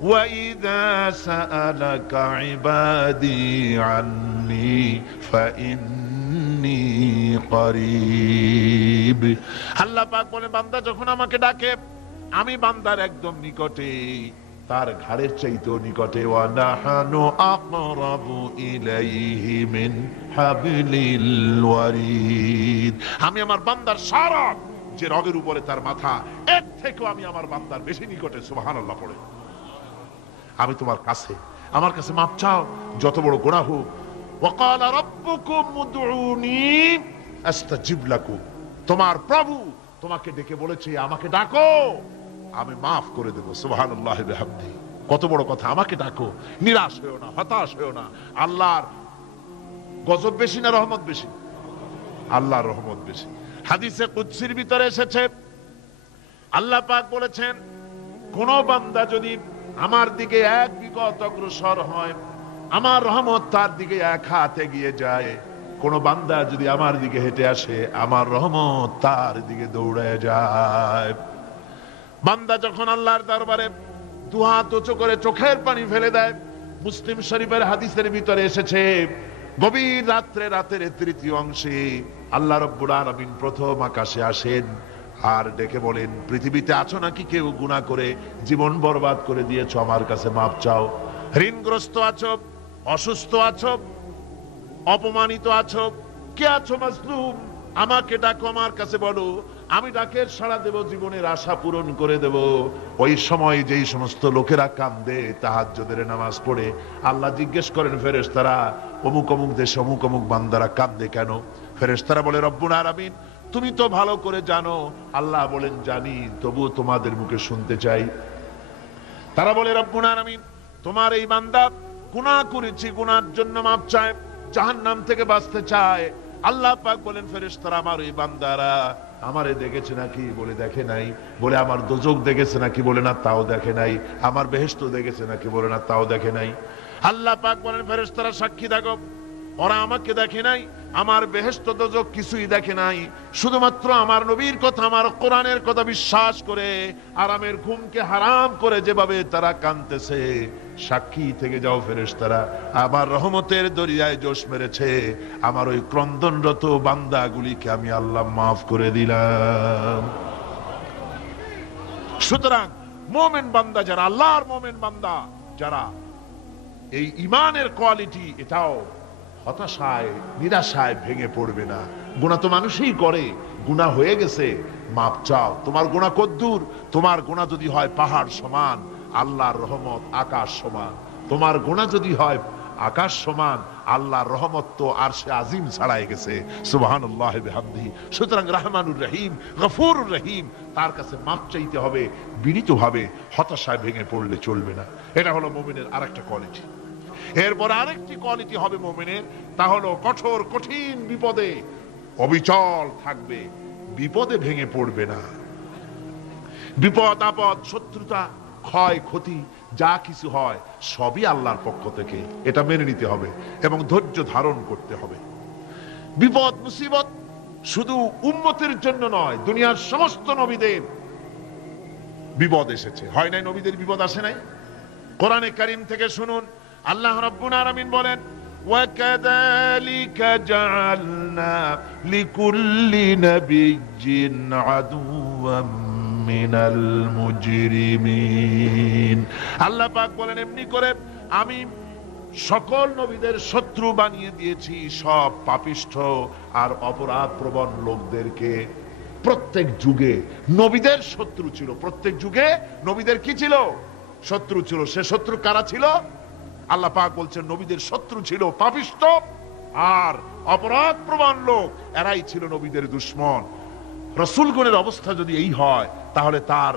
وَإِذَا سَأَلَكَ عِبَادِي عَنِّي فَإِنِّي قَرِيبٌ। আল্লাহ পাক বলেন, বান্দা যখন আমাকে ডাকে আমি বান্দার একদম নিকটে, তার ঘাড়ের চাইতেও নিকটে। ওয়ানাহানু আকরাবু ইলাইহি মিন হাবলিল ওয়ারিদ। আমি আমার বান্দার সারা যে রগের উপরে তার মাথা, এর থেকেও আমি আমার বান্দার বেশি নিকটে। সুবহানাল্লাহ পড়ে। আমি তোমার কাছে, আমার কাছে মাপ চাও, যত বড় গুনাহ হোক। ওয়াকালা রাব্বুকুম উদউনি আস্তাজিব লাকুম। তোমার প্রভু তোমাকে ডেকে বলেছে আমাকে ডাকো, আমি মাফ করে দেব। সুবহানাল্লাহি ওয়া বিহামদিহি। কত বড় কথা, আমাকে ডাকো, নিরাশ হয়ো না, হতাশ হয়ো না। আল্লাহর গজব বেশি না রহমত বেশি? আল্লাহর রহমত বেশি। হাদিসে কুদসির ভিতরে এসেছে, আল্লাহ পাক বলেছেন, কোন বান্দা যদি আমার দিকে এক বিগত অগ্রসর হয়, আমার রহমত তার দিকে এক হাত এগিয়ে যায়। কোন বান্দা যদি আমার দিকে হেঁটে আসে, আমার রহমত তার দিকে দৌড়ে যায়। বান্দা যখন আল্লাহর দরবারে দুহাত উঁচু করে চোখের পানি ফেলে দেয়, মুসলিম শরীফের হাদিসের ভিতরে এসেছে, গভীর রাত্রে, রাতের তৃতীয় অংশে আল্লাহ রাব্বুল আলামিন প্রথম আকাশে আসেন আর ডেকে বলেন, পৃথিবীতে আছো নাকি কেউ গুনাহ করে জীবন বরবাদ করে দিয়েছো, আমার কাছে মাপ চাও। ঋণগ্রস্ত আছো, অসুস্থ আছো, অপমানিত আছো, কে আছো মাজলুম, আমাকে ডাকো, আমার কাছে বলো, আমি ডাকের সাড়া দেব, জীবনের আশা পূরণ করে দেব। ওই সময় যেই সমস্ত লোকেরা কান্দে তাহাজ্জুদের নামাজ পড়ে, আল্লাহ জিজ্ঞেস করেন ফেরেশতারা, অমুক অমুক দেশে অমুক অমুক বান্দারা কান্দে কেন? ফেরেশতারা বলে, রব্বুল আলামিন তুমি তো ভালো করে জানো। আল্লাহ বলেন, জানি, তবুও তোমাদের মুখে শুনতে চাই। তারা বলে, রব্বুল আলামিন তোমার এই বান্দা গুনাহ করেছে, গুনাহর জন্য মাপ চায়, জাহান্নাম থেকে বাঁচতে চায়। আল্লাহ পাক বলেন, ফেরেশতারা আমার এই বান্দারা আমারে দেখেছে নাকি? বলে দেখে নাই। বলে আমার দোজখ দেখেছে নাকি? বলে না, তাও দেখে নাই। আমার বেহেশত দেখেছে নাকি? বলে না, তাও দেখে নাই। আল্লাহ পাক বলেন, ফেরেশতারা সাক্ষী থাকো, ওরা আমাকে দেখে নাই, আমার বেহেশত দোজখ কিছুই দেখে নাই, শুধুমাত্র আমার নবীর কথা, আমার কোরআনের কথা বিশ্বাস করে আরামের ঘুমকে হারাম করে যেভাবে তারা কাঁদতেছে, সাক্ষী থেকে যাও ফেরেশতারা, আমার রহমতের দরিয়ায় জোশ মেরেছে, আমার ওই ক্রন্দনরত বান্দাগুলিকে আমি আল্লাহ মাফ করে দিলাম। সুতরাং মুমিন বান্দা যারা, আল্লাহর মুমিন বান্দা যারা, এই ঈমানের কোয়ালিটি, এটাও হতাশায় নিরাশায় ভেঙে পড়বে না। গুনাহ তো মানুষই করে, গুনাহ হয়ে গেছে, মাপ চাও। তোমার গুনাহ কদ্দুর? তোমার গুনাহ যদি হয় পাহাড় সমান, আল্লাহর রহমত আকাশ সমান। তোমার গুনাহ যদি হয় আকাশ সমান, আল্লাহর রহমত তো আরশে আজিম ছাড়াই গেছে। সুবহানাল্লাহি ওয়া বিহামদিহি। সুতরাং রহমানুর রহিম, গফুরুর রহিম, তার কাছে মাপ চাইতে হবে বিনীতভাবে, হতাশায় ভেঙে পড়লে চলবে না। এটা হলো মুমিনের আরেকটা কোয়ালিটি। এরপর আরেকটি কোয়ালিটি হবে মুমিনের, তা হলো কঠোর কঠিন বিপদে অবিচল থাকবে, বিপদে ভেঙে পড়বে না। বিপদ আপদ, শত্রুতা, ক্ষয় ক্ষতি যা কিছু হয় সবই আল্লাহর পক্ষ থেকে, এটা মেনে নিতে হবে এবং ধৈর্য ধারণ করতে হবে। বিপদ মুসিবত শুধু উম্মতের জন্য নয়, দুনিয়ার সমস্ত নবীদের বিপদ এসেছে, হয় নাই? নবীদের বিপদ আসে নাই? কোরআনে কারীম থেকে শুনুন, আল্লাহ রাব্বুল আলামিন বলেন, وَكَذَلِكَ جَعَلْنَا لِكُلِّ نَبِيٍّ عَدُوًّا مِنَ الْمُجْرِمِينَ। আল্লাহ পাক বলেন, এমনি করে আমি সকল নবীদের শত্রু বানিয়ে দিয়েছি সব পাপিষ্ঠ আর অপরাধ প্রবণ লোকদেরকে। প্রত্যেক যুগে নবীদের শত্রু ছিল, প্রত্যেক যুগে নবীদের কি ছিল? শত্রু ছিল। সে শত্রু কারা ছিল? আল্লাহ পাক বলছেন, নবীদের শত্রু ছিল পাপিষ্ঠ আর অপরাধ প্রবণ লোক, এরাই ছিল নবীদের দুশমন। রাসূলগণের অবস্থা যদি এই হয়, তাহলে তার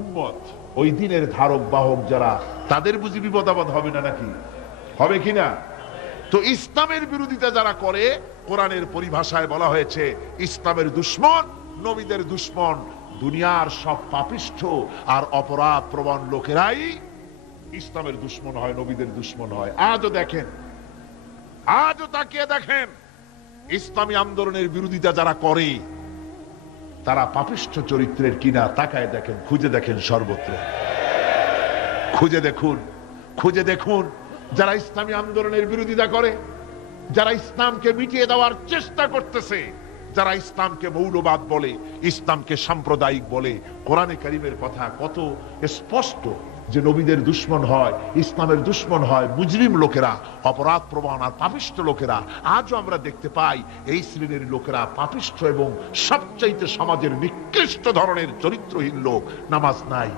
উম্মত, ওই দিনের ধারক বাহক যারা, তাদের বুঝি বিপদ আপদ হবে না নাকি? হবে কিনা? তো ইসলামের বিরোধিতা যারা করে, কোরআনের পরিভাষায় বলা হয়েছে ইসলামের দুশমন, নবীদের দুশমন। দুনিয়ার সব পাপিষ্ঠ আর অপরাধ প্রবণ লোকেরাই ইসলামের দুশমন হয়, নবীদের দুশমন হয়। আজও দেখেন, আজও তাকিয়ে দেখেন, ইসলামী আন্দোলনের বিরোধিতা যারা করে তারা পাপিষ্ঠ চরিত্রের কিনা, তাকায় দেখেন, খুঁজে দেখেন সর্বত্র। খুঁজে দেখুন, খুঁজে দেখুন যারা ইসলামী আন্দোলনের বিরোধিতা করে, যারা ইসলামকে মিটিয়ে দেওয়ার চেষ্টা করতেছে, যারা ইসলামকে মৌলবাদ বলে, ইসলামকে সাম্প্রদায়িক বলে, কোরআনে কারীমের কথা কত স্পষ্ট যে নবীদের দুশমন হয়, ইসলামের দুশমন হয় মুজরিম লোকেরা, অপরাধ প্রবণ আর পাপিষ্ঠ লোকেরা। আজও আমরা দেখতে পাই এই শ্রেণীর লোকেরা পাপিষ্ঠ এবং সবচাইতে সমাজের নিকৃষ্ট ধরনের চরিত্রহীন লোক। নামাজ নাই।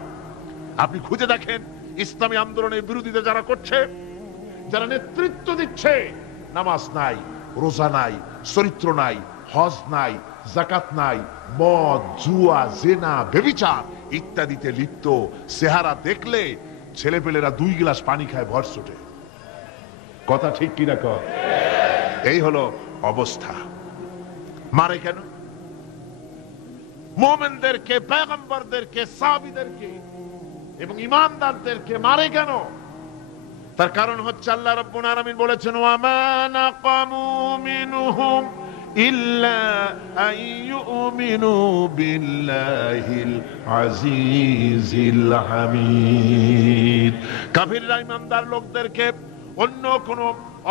আপনি খুঁজে দেখেন ইসলামী আন্দোলনের বিরোধিতা যারা করছে, যারা নেতৃত্ব দিচ্ছে, নামাজ নাই, রোজা নাই, চরিত্র নাই, হজ নাই, যাকাত নাই, মদ, জুয়া, জেনা, ব্যভিচার ইত্যাদিতে লিপ্ত। চেহারা দেখলে ছেলেপেলেরা 2 গ্লাস পানি খায় ভরসুটে। কথা ঠিক কিনা কর? এই হলো অবস্থা। মারে কেন? মুমিনদেরকে, পয়গম্বরদেরকে, সাহাবীদেরকে এবং ঈমানদারদেরকে মারে কেন? তার কারণ হচ্ছে আল্লাহ রাব্বুল আলামিন বলেছেন, ওয়া মা নাকামু মিনহুম ইল্লা আন ইউমিনু বিল্লাহিল আজিজিল হামিদ। কাফিররা ঈমানদার লোকদেরকে অন্য কোন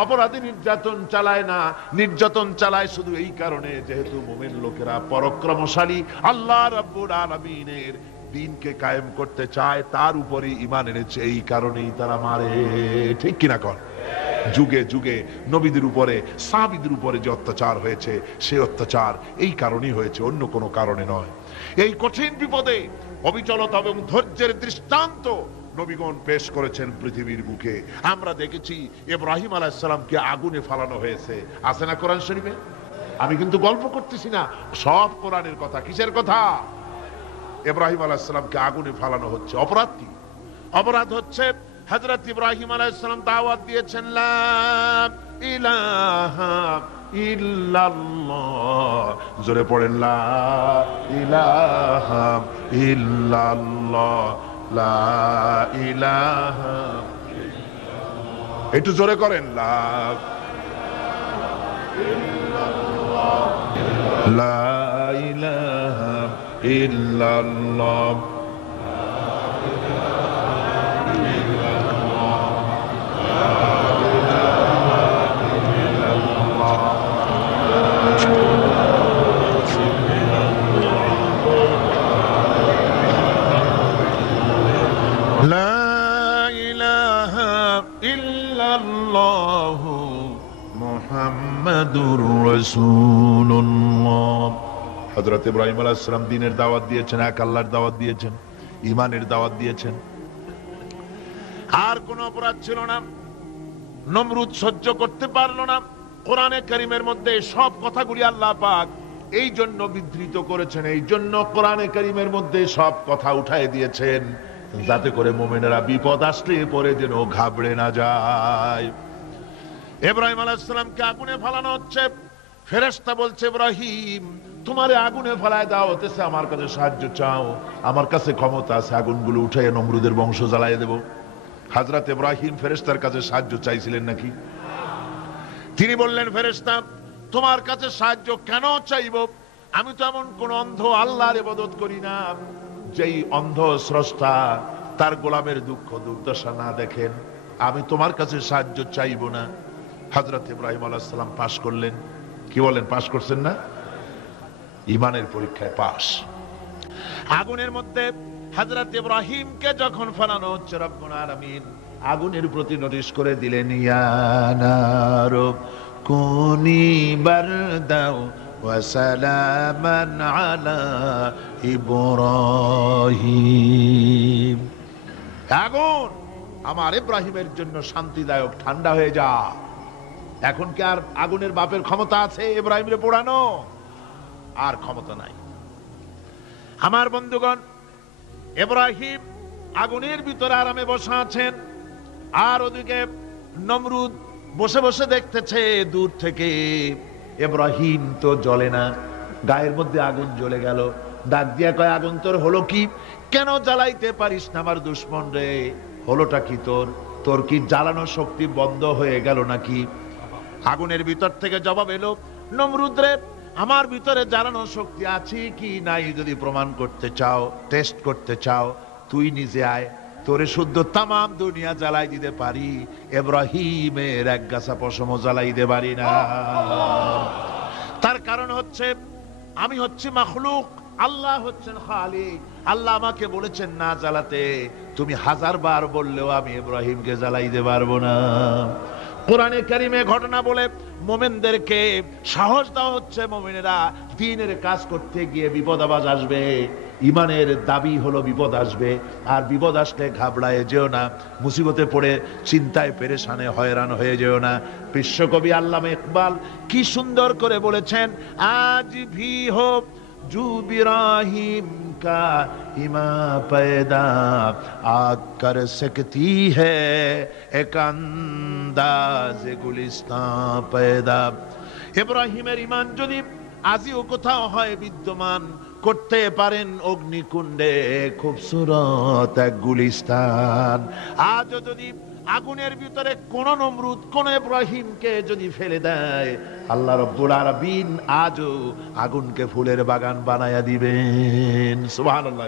অপরাধী নির্যাতন চালায় না, নির্যাতন চালায় শুধু এই কারণে যেহেতু মুমিন লোকেরা পরাক্রমশালী, আল্লাহ রাব্বুল আলামিনের দ্বীনকে কায়েম করতে চায়, তার উপরে ঈমান এনেছে, এই কারণেই তারা মারে। ঠিক কিনা কর? যুগে যুগে নবীদের উপরে, সাহাবীদের উপরে যে অত্যাচার হয়েছে, সেই অত্যাচার এই কারণেই হয়েছে, অন্য কোনো কারণে নয়। এই কঠিন বিপদে অবিচলতা এবং ধৈর্যের দৃষ্টান্ত নবীগণ পেশ করেছেন পৃথিবীর বুকে। আমরা দেখেছি ইব্রাহিম আলাইহিস সালামকে আগুনে ফালানো হয়েছে, আছে না কোরআন শরীফে? আমি কিন্তু গল্প করতেছি না, সব কোরআনের কথা। কিসের কথা? ইব্রাহিম আলাইহিস সালামকে আগুনে ফালানো হচ্ছে। অপরাধ কি? অপরাধ হচ্ছে হযরত ইব্রাহিম আলাইহিস সালাম দাওয়াত দিয়েছেন, লা ইলাহা ইল্লাল্লাহ। জোরে পড়েন, লা ইলাহা ইল্লাল্লাহ, লা ইলাহা। একটু জোরে করেন, লা ইলাহা ইল্লাল্লাহ। মুহাম্মাদুর রাসূলুল্লাহ। হযরত ইব্রাহিম আলাইহিস সালাম দ্বীনের দাওয়াত দিয়েছেন, এক আল্লাহর দাওয়াত দিয়েছেন, ঈমানের দাওয়াত দিয়েছেন। আর কোন অপরাধ ছিল না। নমরুদ সহ্য করতে পারলো না। কোরআনে কারীমের মধ্যে সব কথাগুলি আল্লাহ পাক এই জন্য বিধৃত করেছেন, এই জন্য কোরআনে কারীমের মধ্যে সব কথা উঠায় দিয়েছেন, যাতে করে মুমিনেরা বিপদ আসলে পরে যেন ঘাবড়ে না যায়। ইব্রাহিম আলাইহিস সালামকে আগুনে ফেলানো হচ্ছে। ফেরেশতা বলছে, ইব্রাহিম তোমারে আগুনে ফেলায় দাও হতেছে, আমার কাছে সাহায্য চাও, আমার কাছে ক্ষমতা আছে, আগুনগুলো উঠাইয়া নমরুদের বংশ জ্বালাইয়া দেব। হযরত ইব্রাহিম ফেরেশতার কাছে সাহায্য চাইছিলেন নাকি? তিনি বললেন, ফেরেশতা তোমার কাছে সাহায্য কেন চাইব? আমি তো এমন কোন অন্ধ আল্লাহর ইবাদত করি না যেই অন্ধ স্রষ্টা তার গোলামের দুঃখ দুর্দশা না দেখেন। আমি তোমার কাছে সাহায্য চাইব না। হযরত ইব্রাহিম আলাইহিস সালাম পাশ করলেন। কি বলেন, পাশ করছেন না? ঈমানের পরীক্ষায় পাশ। আগুনের মধ্যে হযরত ইব্রাহিমকে যখন ফেলানো হচ্ছে, রব্বুল আলামিন আগুনের প্রতি নোটিশ করে দিলেন, ইয়া নারু কুনি বারদাও ওয়া সালামান আলা ইব্রাহিম। আগুন আমার ইব্রাহিমের জন্য শান্তিদায়ক, ঠান্ডা হয়ে যা। এখন কি আর আগুনের বাপের ক্ষমতা আছে ইব্রাহিমরে পোড়ানো? আর ক্ষমতা নাই। আমার বন্ধুগণ, ইব্রাহিম আগুনের ভিতরে আরামে বসা আছেন, আর ওদিকে নমরুদ বসে বসে দেখতেছে দূর থেকে। ইব্রাহিম তো জ্বলে না, গায়ের মধ্যে আগুন জ্বলে গেল। ডাক দিয়া কয়, আগুন তোর হলো কি? কেন জ্বালাইতে পারিস না আমার দুশমন রে? হলোটা কি তোর? তোর কি জ্বালানো শক্তি বন্ধ হয়ে গেল নাকি? আগুনের ভিতর থেকে জবাব এলো, নমরুদ রে, আমার ভিতরে জ্বালানো শক্তি আছে কি নাই যদি প্রমাণ করতে চাও, টেস্ট করতে চাও, তুই নিজে আয়, তোরে শুদ্ধ তামাম দুনিয়া জ্বালাই দিতে পারি, ইব্রাহিমের এক গাছা পশম জ্বালাই দিতে পারি না। তার কারণ হচ্ছে আমি হচ্ছি মাখলুক, আল্লাহ হচ্ছেন খালিক। আল্লাহ আমাকে বলেছেন না জ্বালাতে, তুমি 1000 বার বললেও আমি ইব্রাহিমকে জ্বালাইতে পারবো না। কোরআনে কারিমে ঘটনা বলে মুমিনদেরকে সাহস দেওয়া হচ্ছে, মুমিনেরা দ্বীনের কাজ করতে গিয়ে বিপদ আবাজ আসবে, ইমানের দাবি হলো বিপদ আসবে, আর বিপদ আসলে ঘাবড়ায় যেও না, মুসিবতে পড়ে চিন্তায় পেরেশানে হয়রান হয়ে যেও না। বিশ্বকবি আল্লামা ইকবাল কি সুন্দর করে বলেছেন, আজ ভি হো জু ইব্রাহিম কা ইমা पैदा आग कर सकती है एक अंदाज गुलिस्तान पैदा। ইব্রাহিমের ঈমান যদি আজিও কোথাও হয় বিদ্যমান, করতে পারেন অগ্নিকুণ্ডে খুবসুরত এক গুলিস্তান। আজও যদি আগুনের ভিতরে কোন নমরুদ কোন ইব্রাহিমকে যদি ফেলে দেয়, আল্লাহ রাব্বুল আলামিন আজও আগুনকে ফুলের বাগান বানায়া দিবেন। সুবহানাল্লাহ।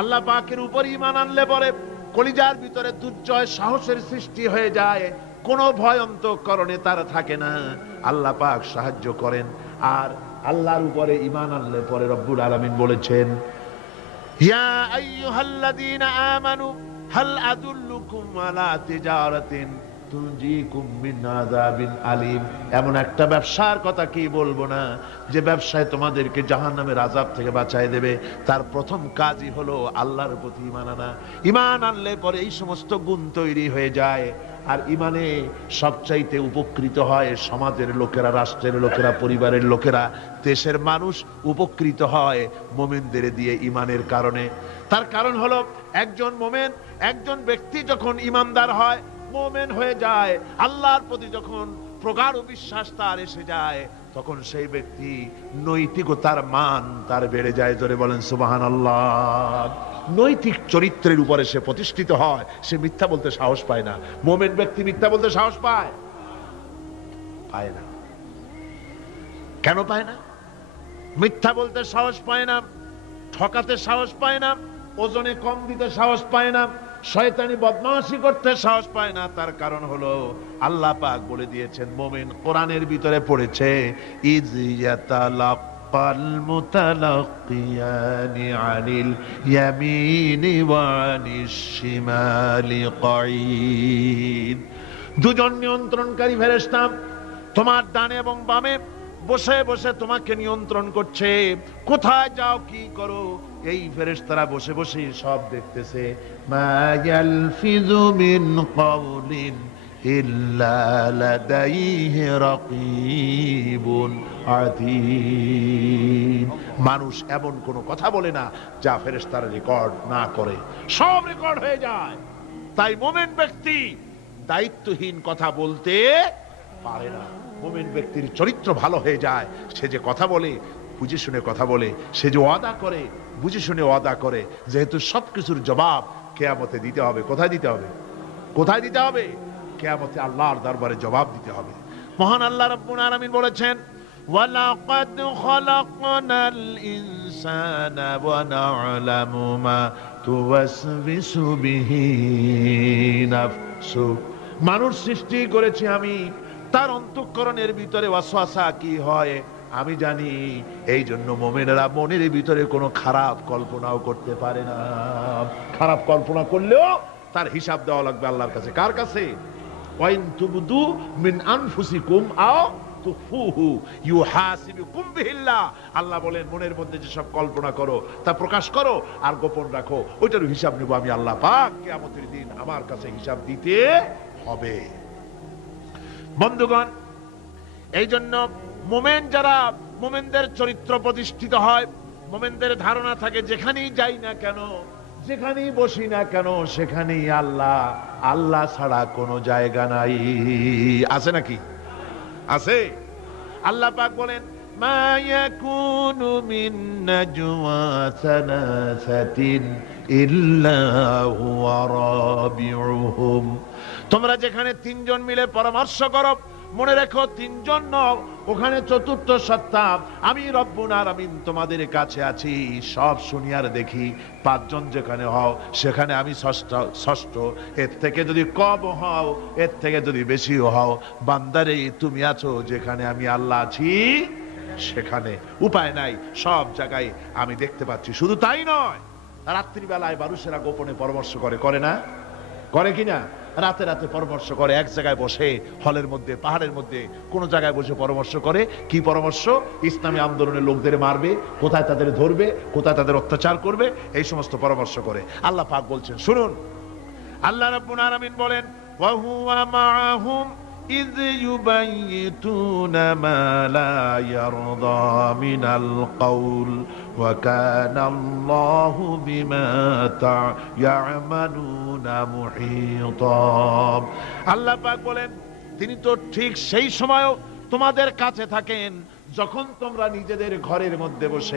আল্লাহ পাকের উপর ঈমান আনলে পরে কলিজার ভিতরে দুর্জয় সাহসের সৃষ্টি হয়ে যায়, কোন ভয় অন্তঃকরণে তার থাকে না। আল্লাহ পাক সাহায্য করেন। আর আল্লাহর উপরে ঈমান আনলে পরে রব্বুল আলামিন বলেছেন, ইয়া আইয়ুহাল্লাযীনা আমানু হাল আদুল্লুকুম আলা তিজারাতিন তুনজিকুম মিন আযাবিন আলীম। এমন একটা ব্যবসার কথা কি বলবো না যে ব্যবসায় তোমাদেরকে জাহান্নামের আযাব থেকে বাঁচায় দেবে। তার প্রথম কাজই হলো আল্লাহর প্রতি ঈমান আনা। ঈমান আনলে পরে এই সমস্ত গুণ তৈরি হয়ে যায়। আর ঈমানে সবচাইতে উপকৃত হয় সমাজের লোকেরা, রাষ্ট্রের লোকেরা, পরিবারের লোকেরা, দেশের মানুষ উপকৃত হয় মুমিনদের দিয়ে ঈমানের কারণে। তার কারণ হলো একজন মুমিন, একজন ব্যক্তি যখন ঈমানদার হয়, মুমিন হয়ে যায়, আল্লাহর প্রতি যখন প্রগাঢ় বিশ্বাস তার এসে যায়, তখন সেই ব্যক্তি নৈতিকতার মান তার বেড়ে যায়। জোরে বলেন সুবহানাল্লাহ। নৈতিক চরিত্রের উপরে সে প্রতিষ্ঠিত হয়, সে মিথ্যা বলতে সাহস পায় না। মুমিন ব্যক্তি মিথ্যা বলতে সাহস পায়? পায় না। কেন পায় না? মিথ্যা বলতে সাহস পায় না, ঠকাতে সাহস পায় না, ওজনে কম দিতে সাহস পায় না, শয়তানি বদমাশি করতে সাহস পায় না। তার কারণ হলো আল্লাহ পাক বলে দিয়েছেন, মুমিন কোরআনের ভিতরে পড়েছে, ইয ইয়াতালাক্কাল মুতালাক্কিয়ানি আনিল ইয়ামিনি ওয়া আনিশ শিমালি কাঈদ। দুজন নিয়ন্ত্রণকারী ফেরেশতা তোমার ডানে এবং বামে বসে বসে তোমাকে নিয়ন্ত্রণ করছে, কোথায় যাও কি করো এই ফেরেশতারা বসে বসে সব দেখতেছে। মা ইয়ালফিযু মিন কাওলিন ইল্লা লাদাইহি রাকীবুন আতীদ। মানুষ এমন কোনো কথা বলে না যা ফেরেশতারা রেকর্ড না করে, সব রেকর্ড হয়ে যায়। তাই মুমিন ব্যক্তি দায়িত্বহীন কথা বলতে পারে না। মুমিন ব্যক্তির চরিত্র ভালো হয়ে যায়, সে যে কথা বলে বুঝে শুনে কথা বলে, সে যে ওয়াদা করে বুঝে শুনে ওয়াদা করে। যেহেতু সবকিছুর জবাব কিয়ামতে দিতে হবে। কোথায় দিতে হবে? কোথায় দিতে হবে? কিয়ামতে আল্লাহর দরবারে জবাব দিতে হবে। মহান আল্লাহ রাব্বুল আলামিন বলেছেন, ওয়ালাকাদ খালাকনাল ইনসানা ওয়া না'লামু মা তুওয়াসবিসু বিহি নাফসু। মানুষ সৃষ্টি করেছি আমি, তার অন্তঃকরণের ভিতরে ওয়াসওয়াসা কি হয় আমি জানি। এই জন্য মুমিনেরা মনের ভিতরে কোনো খারাপ কল্পনাও করতে পারে না। খারাপ কল্পনা করলেও তার হিসাব দেওয়া লাগবে আল্লাহর কাছে। কার কাছে? ওয়াইন তুবদু মিন আনফুসিকুম আও তুখফুহু ইউহাসিবুকুম বিহিল্লাহ। আল্লাহ বলেন, মনের মধ্যে যে সব কল্পনা করো তা প্রকাশ করো আর গোপন রাখো, ওইটার হিসাব নেব আমি আল্লাহ পাক। কিয়ামতের দিন আমার কাছে হিসাব দিতে হবে। বন্ধুগণ, এই জন্য মুমিন যারা, মুমিনদের চরিত্র প্রতিষ্ঠিত হয়, মুমিনদের ধারণা থাকে যেখানেই যাই না কেন, যেখানেই বসি না কেন, সেখানেই আল্লাহ, আল্লাহ ছাড়া কোনো জায়গা নাই। আছে নাকি? আছে। আল্লাহ পাক বলেন, মা ইয়াকুনু মিন নাজওয়া সালাসাতিন ইল্লা হুয়া রাবিউহুম। তোমরা যেখানে তিনজন মিলে পরামর্শ করো, মনে রেখো তিনজন নও, ওখানে চতুর্থ সত্তা আমি রব্বুল আলামিন তোমাদের কাছে আছি, সব শুনি আর দেখি। পাঁচজন যেখানে হও সেখানে আমি ষষ্ঠ, এর থেকে যদি কম হও, এর থেকে যদি বেশি হও, বান্দারে তুমি আছো যেখানে আমি আল্লাহ আছি সেখানে। উপায় নাই, সব জায়গায় আমি দেখতে পাচ্ছি। শুধু তাই নয়, রাত্রিবেলায় মানুষেরা গোপনে পরামর্শ করে না? করে কিনা? রাতে রাতে পরামর্শ করে, এক জায়গায় বসে, হলের মধ্যে, পাহাড়ের মধ্যে, কোন জায়গায় বসে পরামর্শ করে। কি পরামর্শ? ইসলামী আন্দোলনের লোকদের মারবে, কোথায় তাদের ধরবে, কোথায় তাদের অত্যাচার করবে, এই সমস্ত পরামর্শ করে। আল্লাহ পাক বলছেন, শুনুন, আল্লাহ রাব্বুল আলামিন বলেন, ওয়া হুয়া মাআহুম ইয ইউবাইয়িতুনা মা লা ইয়ারদা মিনাল কাউল ওয়া কানা আল্লাহু বিমা ইয়ামালুনা মুহীতা। আল্লাহ পাক বলেন, তিনি তো ঠিক সেই সময়ও তোমাদের কাছে থাকেন যখন তোমরা নিজেদের ঘরের মধ্যে বসে